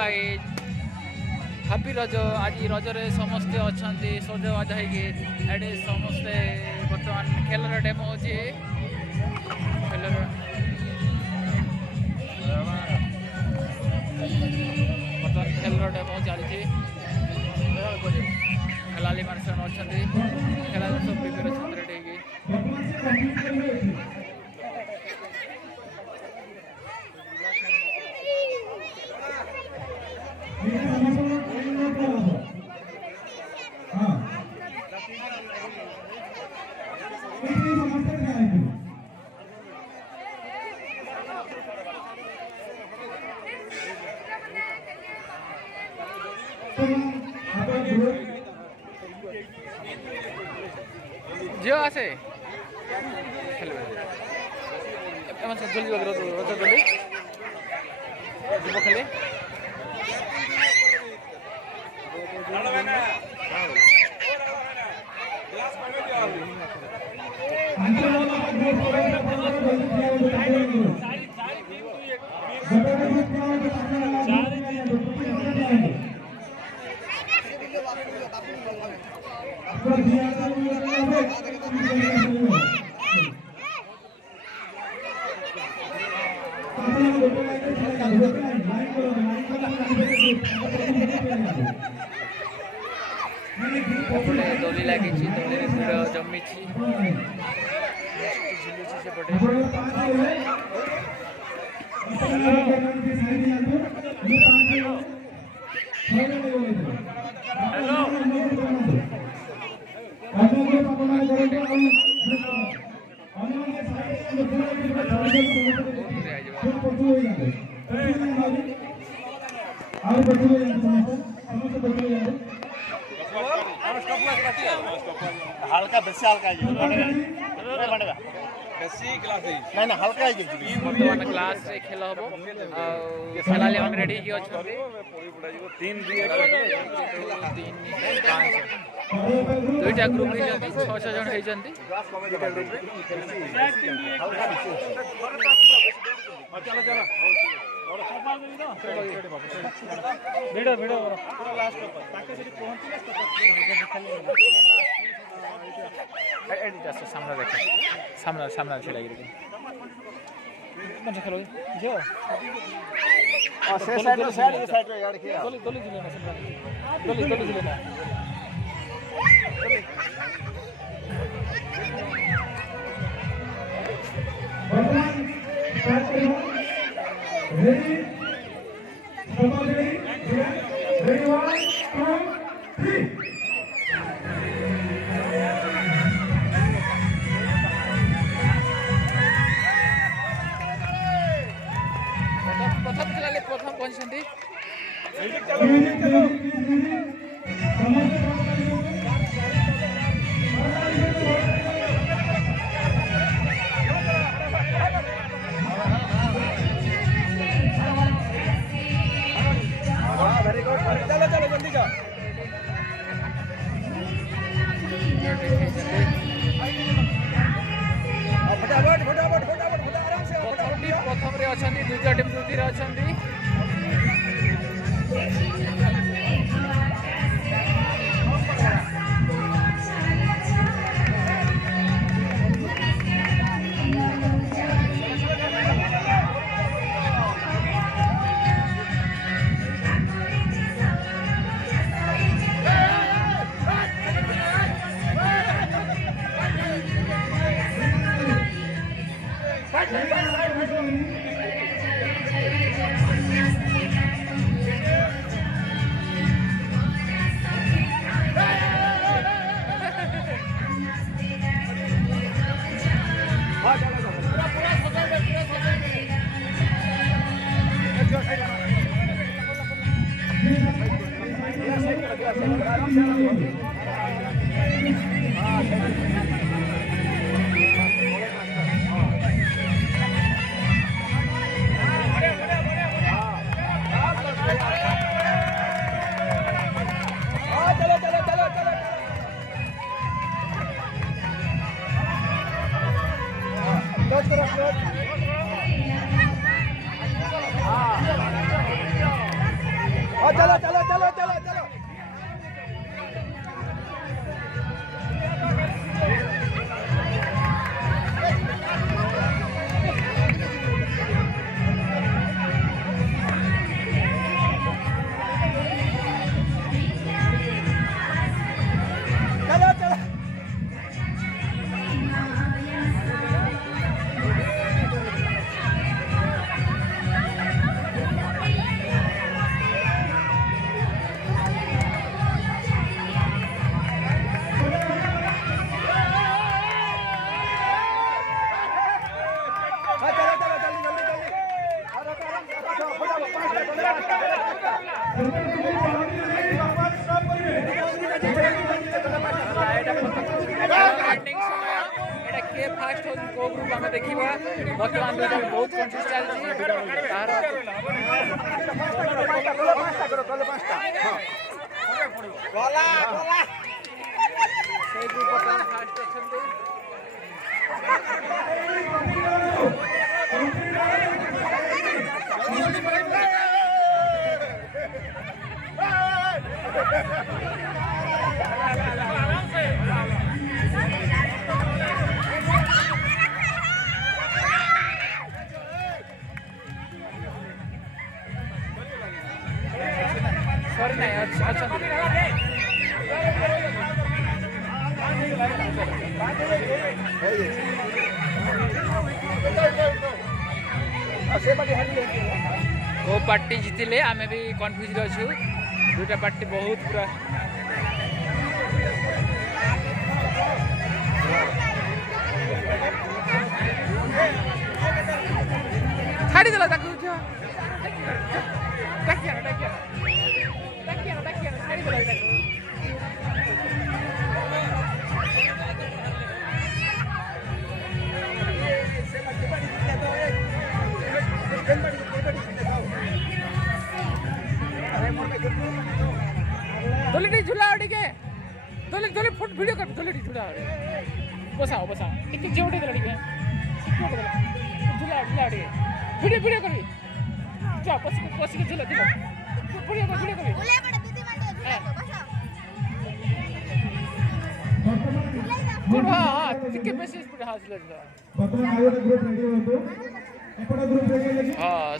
guys happy रज आज रजरे समस्ते अच्छा सजबाज होटे समस्ते बर्तमान खेलर डेमो अच्छे खेलर बर्तमान खेलर डेमो चलती खेलाड़ी मान अच्छा खेलाड़ी सब प्रिपेयर अच्छा रेडी जो आसे खेलबे एमन सब जल्दी रज जल्दी जीव खेले दोली लगी दोली भीड़ जमी सेपटे हल्का बेसी हल्का ना हल्का बर्तमान क्लास से खेल हम खेलाड़ी मैंने रेडी दुईटा ग्रुप होती 6 जन होती सामना देख सामना सामना खेला कौन सा खेलो जो से साइड रे यार खेल गोली गोली दिले ना गोली गोली दिले ना रेडी रेडी 1 2 3 प्रथम खेलाड़ी प्रथम पहुंचती वेरी गुड चलो चलो जल्दी जाओ फटाफट फटाफट फटाफट आराम से प्रथम रे अछंती द्वितीय टीम तृतीय रे अछंती चलो चलो चलो चलो चलो चलो चलो हाँ, चलो चलो जल्दी जल्दी जल्दी এটা কে ফার্স্ট হল কো গ্রুপ আমি দেখিবা বর্তমান বহুত কনফিউজ চালছি তার সেই গ্রুপ বর্তমান ফার্স্ট অଛନ୍ତି सॉरी नहीं अच्छा वो पार्टी जीतिले आमे भी कन्फ्यूज अच्छु दुटा पार्टी बहुत पूरा छाड़ी देला ताकू छाड़ी देला दोली झूला के दोली फुट वीडियो कर दोली झूला बसाओ एक जेवटे दोली के झूला वीडियो कर जा पसी के झूला वीडियो कर हां टिके मैसेज पर हां झूला वर्तमान आयोजक ग्रुप रेडी हो तो एपटा ग्रुप रेडी हां